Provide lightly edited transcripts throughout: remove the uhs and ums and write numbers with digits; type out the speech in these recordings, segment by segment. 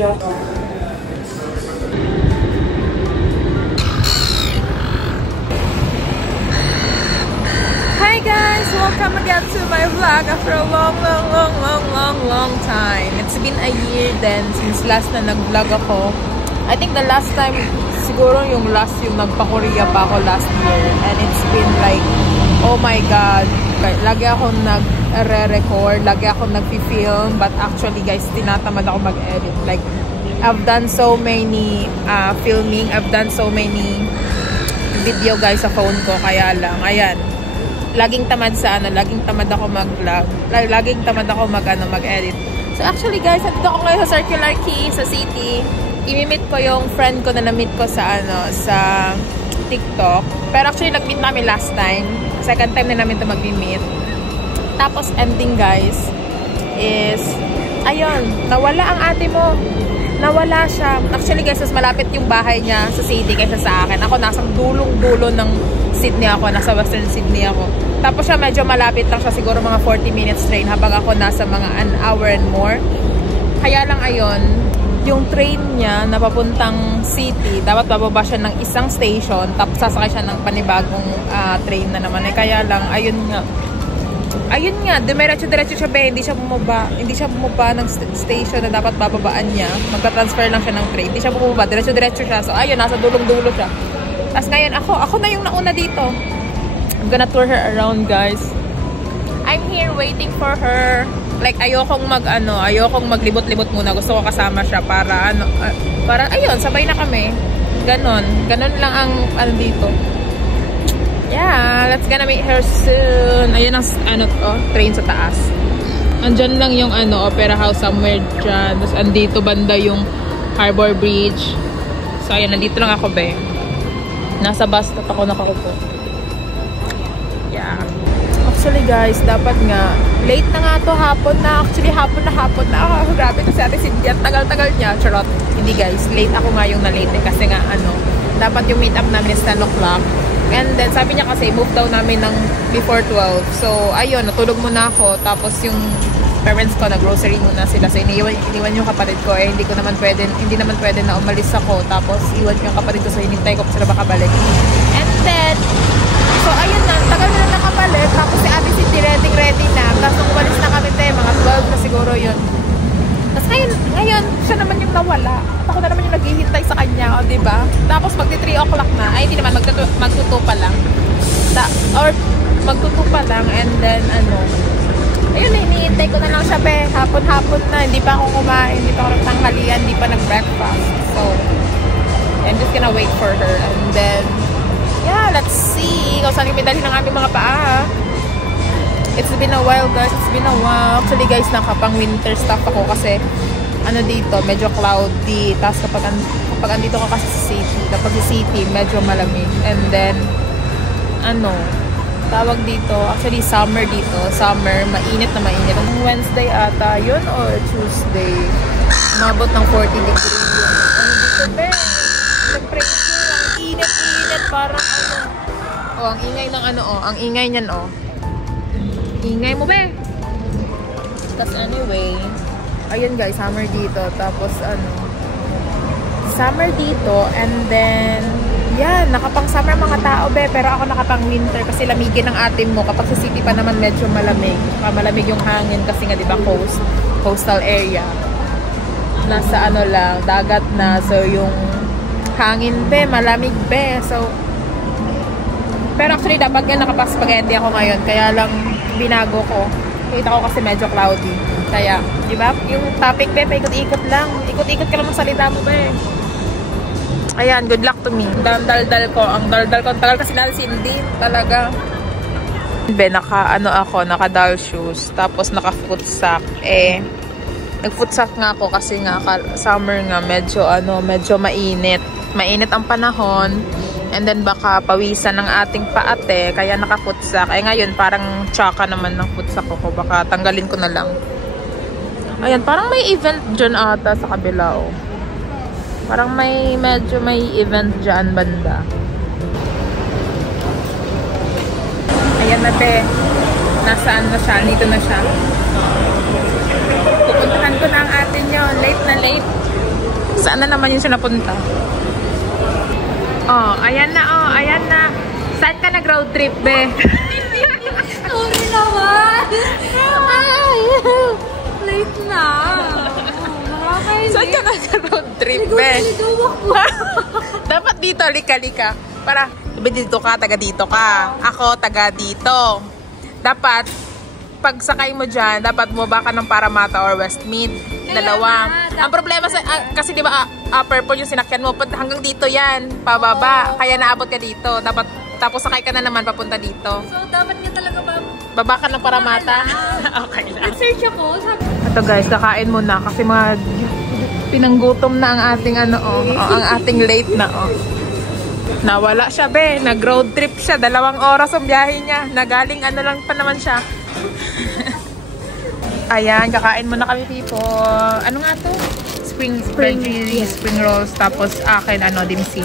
Hi guys! Welcome again to my vlog after a long time. It's been a year then since last na nag-vlog ako. I think the last time, siguro yung nagpa-Korea pa ako last year. And it's been like, oh my God. Lagi akong nag-re-record, lagi akong nag-film. But actually guys, tinatamad ako mag-edit. Like, I've done so many filming. I've done so many video guys sa phone ko. Kaya lang, ayan. Laging tamad laging tamad ako mag-vlog. Laging tamad ako mag-edit. So actually guys, nandito ako ngayon sa Circular Quay, sa city. I-meet ko yung friend ko na na-meet ko sa TikTok. Pero actually nag-meet namin last time. Second time na namin ito mag-meet. Tapos ending guys is, ayun, nawala ang ate mo. Nawala siya. Actually guys, mas malapit yung bahay niya sa city kaysa sa akin. Ako nasa dulong-dulo ng Sydney ako. Nasa Western Sydney ako. Tapos siya medyo malapit lang siya. Siguro mga 40 minutes train. Habang ako nasa mga an hour and more. Kaya lang ayun, yung train niya na papuntang city, dapat bababa siya ng isang station. Tapos sasakay siya ng panibagong train na naman. Kaya lang, ayun nga, dumiretso-diretso siya ba, hindi siya bumaba ng station na dapat bababaan niya. Magta-transfer lang siya ng train. Hindi siya bumaba, diretso-diretso siya. So ayun, nasa dulong-dulo siya. Tapos ngayon ako na yung nauna dito. I'm gonna tour her around guys. I'm here waiting for her. Like ayokong maglibot-libot muna. Gusto ko kasama siya para ayun, sabay na kami. Ganon lang ang dito. Yeah, let's gonna meet her soon. Ayan ang train sa taas. Andyan lang yung Opera House somewhere dyan. Tapos andito banda yung Harbor Bridge. So ayan, nandito lang ako be. Nasa bus stop ako nakakupo. Yeah. Actually guys, dapat nga late na nga to, hapon na. Actually hapon na. Grabe to si Ate Cynthia. Tagal-tagal niya. Charot. Hindi guys, late ako nga yung na-late kasi nga dapat yung meet up namin is 10 o'clock. And then, sabi niya kasi, move daw namin ng before 12. So, ayun, natulog muna ako. Tapos, yung parents ko, nag-grocery muna sila. So, iniwan yung kapatid ko. Hindi naman pwede na umalis ako. Tapos, iwan yung kapatid ko. So, hinintay ko pa sila makabalik. And then, so, ayun na. Tagal na nakabalik. Tapos, si Ate City ready na. Tapos, nung umalis na kami, mga 12 na siguro yun. Tapos, ngayon, siya naman yung nawala. At ako na naman yung naghihintay sa kanya, diba? Tapos magti 3 o'clock na. Ay, hindi naman, magtuto pa lang. Or magtuto pa lang. And then, ayun, hinihintay ko na lang siya, hapon-hapon na. Hindi pa ako kumain, hindi pa ako nagtanghalian, hindi pa nag-breakfast. So, I'm just gonna wait for her. And then, yeah, let's see. Kung saan yung medali ng aming mga paa. It's been a while guys, Actually guys, nakapang winter stuff ako kasi dito, medyo cloudy. Tapos kapag andito ka kasi sa city, kapag sa city, medyo malamig. And then, tawag dito, actually summer dito. Summer, mainit na mainit. Ang Wednesday ata yun or Tuesday, umabot ng 40 degrees. Dito be, temperature, ang init, parang ang ingay ng ang ingay niyan ingay mo be. Tapos anyway, ayun guys, summer dito. Tapos summer dito. And then, yan, nakapang summer mga tao be. Pero ako nakapang winter kasi lamigin ng atin mo. Kapag sa city pa naman medyo malamig. Malamig yung hangin kasi nga diba coastal area. Nasa lang, dagat na. So yung hangin be, malamig be. So, pero actually dapat nga nakapaspaghetti ako ngayon. Kaya lang binago ko. Kita ko kasi medyo cloudy. Kaya, di ba? Yung topic, be, paikot-ikot lang. Ikot-ikot ka lang ng salita mo, be. Ayan, good luck to me. Ang daldal ko. Ang tagal kasi na Cindy. Talaga. Be, naka-doll shoes. Tapos naka-footsack. Nag-footsack nga ako kasi nga summer nga medyo mainit. Mainit ang panahon. And then baka pawisan ng ating paate, kaya naka-footsack. Ngayon parang tsaka naman ng footsack ko. Baka tanggalin ko na lang. Ayan, parang may event dyan ata sa kabila, Parang medyo may event dyan banda. Ayan na be. Nasaan na siya? Dito na siya. Pupuntahan ko na ang atin yun. Late na late. Saan na naman yun siya napunta? Oh, ayan na, oh, ayan na. Saan ka nag-road trip, be? Sorry naman! Ay! Late na! Saan ka nag-road trip, be? Dapat dito, lika-lika. Para, sabi dito ka, taga dito ka. Ako, taga dito. Dapat, pag sakay mo dyan, dapat bumaba ka ng Parramatta or Westmead. Dalawa. Ang problema sa, kasi di ba, purple yung sinakyan mo, hanggang dito yan, pababa. Kaya naabot ka dito. Dapat, tapos sakay ka na naman papunta dito. So, dapat nga talaga baba ka ng Parramatta? Okay lang. nag-search ako. Ito guys, kakain muna kasi mga pinanggutom na ang ating ano, ang ating late na, Nawala siya, be. Nag-road trip siya. 2 oras ang biyahe niya. Nagaling ano lang pa naman siya. Ayan, kakain muna kami, people. Ano nga to? Spring rolls. Tapos akin, dimsim.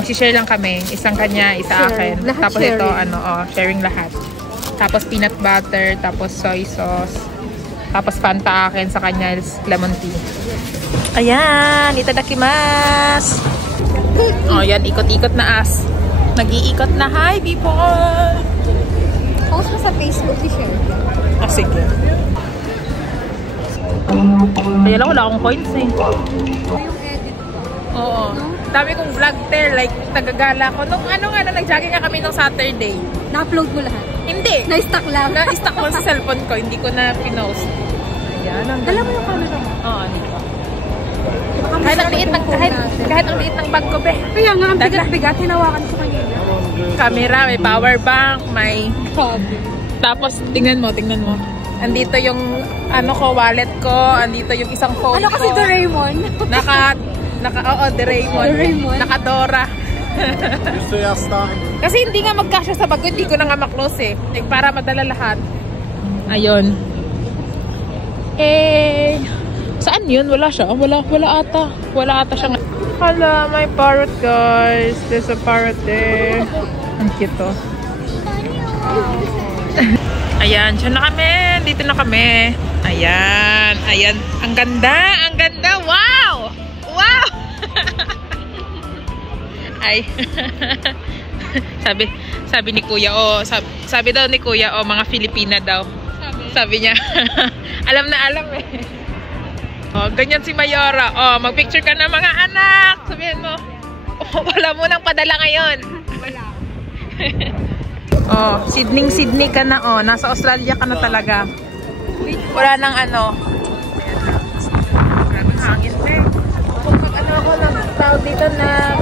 Mag-share lang kami. Isang kanya, isa akin. Lahat tapos sharing. Ito, sharing lahat. Tapos peanut butter, tapos soy sauce. Tapos Fanta akin, sa kanya lemon tea. Ayan, itadakimasu. Oh, yan, ikot-ikot na as. Nag-iikot na. Hi, people! Post mo sa Facebook, i-share. Ah, sige. Kaya lang, wala akong coins eh. Yung edit ko. Oo. Dami kong vlog there, like, nagagala ko. Nung nag-jogging nga kami nung Saturday. Na-upload mo lahat? Hindi. Na-stock lang? Na-stock ko sa cellphone ko, hindi ko na pinost. Ayan, Dala mo yung camera mo? Oo, dito. Kahit ang liit ng bag ko, be. Kaya nga, ang bigat-bigat, hinawakan ko kanina. Camera, may power bank, may... Sabi. Tapos, tingnan mo. Andito yung, wallet ko. Andito yung isang phone ko. Ano kasi Doraemon? Doraemon. Naka-Dora. Kasi hindi nga magkasya sa bag ko, hindi ko na nga maklose eh. Like, para madala lahat. Ayun. Saan yun? Wala siya. Wala ata. Wala ata siya. Hala, may parrot guys. There's a parrot there. Ang cute to. Ayan, siya na kami. Dito na kami. Ayan. Ang ganda. Wow! Wow! Ay. sabi ni Kuya, sabi daw ni Kuya, mga Filipina daw. Sabi niya. Alam na alam eh. Ganyan si Mayora. Mag-picture ka na mga anak. Sabihin mo. Wala mo nang padala ngayon. Wala. Sydney ka na. Nasa Australia ka na talaga. Wala nang Maraming hangin pa eh. Pag ako ng tawag dito na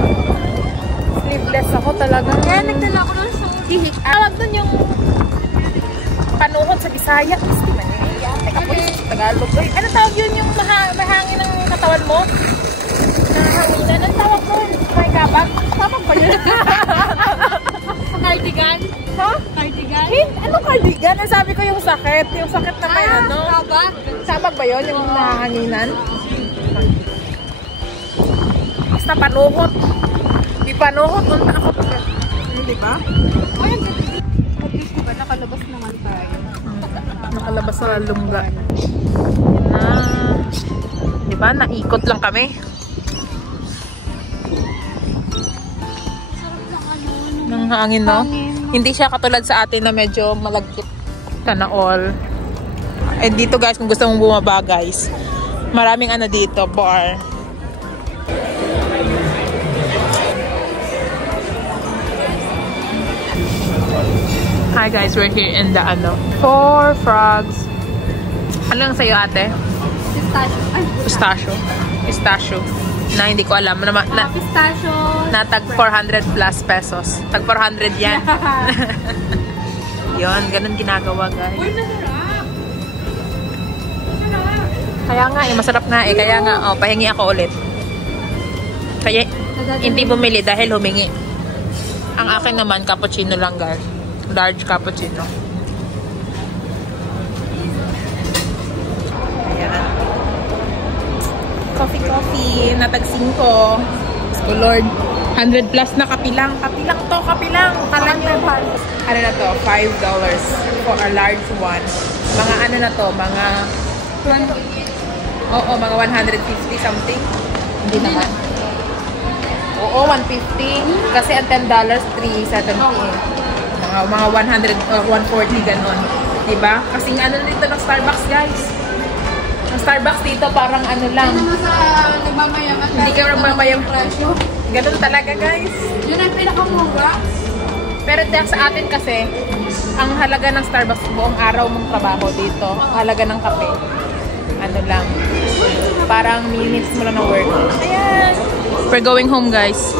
sleeveless ako talaga. Kaya nagdala ko ng hihik. Tawag dun yung panuhot sa Bisaya. Ako yung sa Tagalog. Ano tawag yun yung mahangin ng katawan mo? Nahanginan. Ano tawag mo? May kapag? Tawag ba yun? Cardigan? Ha? Cardigan? Ano cardigan? Ang sabi ko yung sakit. Yung sakit na may Sabag? Sabag ba yun? Yung nahanginan? Basta panuhot. Di panuhot. Unta ako. Diba? At least diba nakalabas naman tayo. Nakalabas sa lungga. Diba? Naikot lang kami. Sarap lang Ng hangin, no? Hindi siya katulad sa atin na medyo malagkit. Sana all. Dito guys, kung gusto mong bumaba guys, maraming dito, bar. Hi guys, we're here in the Four Frogs. Ano lang sa'yo ate? Pistachio. Na hindi ko alam. Pistachio. Na tag 400 plus pesos. Tag 400 yan. Yun, ganun ginagawa guys. Uy, masarap. Kaya nga masarap nga eh. Kaya nga, pahingi ako ulit. Kaya hindi bumili dahil humingi. Ang akin naman, cappuccino lang guys. Large cappuccino. Ayan. Coffee. Natag 5. Oh Lord. 100 plus na kapilang. Kapilang to, kapilang. Kala nyo. Ano na to? $5 for a large one. Mga na to? Mga... Oo, mga 150 something. Hindi naman. Oo, 150. Kasi ang $10, 370. Mga 100, 140 ganon. Diba? Kasi nga ano dito ng Starbucks, guys. Ang Starbucks dito parang ano lang. Hindi naman sa nagmamayaman. Hindi ka nagmamayaman. Presyo. Ganun talaga, guys. Yun ang pinakamura. Pero sa atin kasi, ang halaga ng Starbucks buong araw mong trabaho dito, ang halaga ng kape, ano lang, parang minutes mo lang ng work. Ayan! We're going home, guys.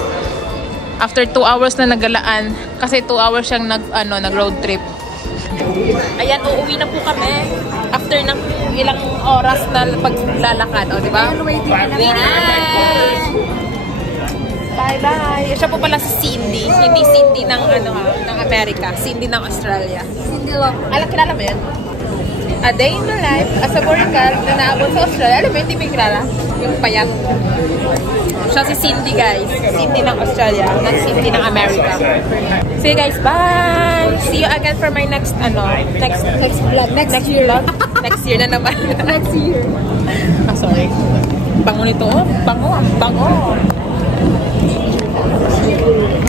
After 2 hours na nagalaan, kasi 2 hours siyang nag-road trip. Ayan, uuwi na po kami. After ng ilang oras na paglalakad, o, diba? Bye-bye! Siya po pala si Cindy. Hindi Cindy ng, ng Amerika. Cindy ng Australia. Hindi lang. Kilala mo yun? A Day in the Life as a Boring Girl na naabot sa Australia. Alam mo, hindi mo yung kilala? Yung payat. Siya si Cindy, guys. Cindy ng Australia, not Cindy ng America. See you guys, bye! See you again for my next vlog. Next year. Vlog. Next year na naman. Next year. Sorry. Bango nito, oh. Bango.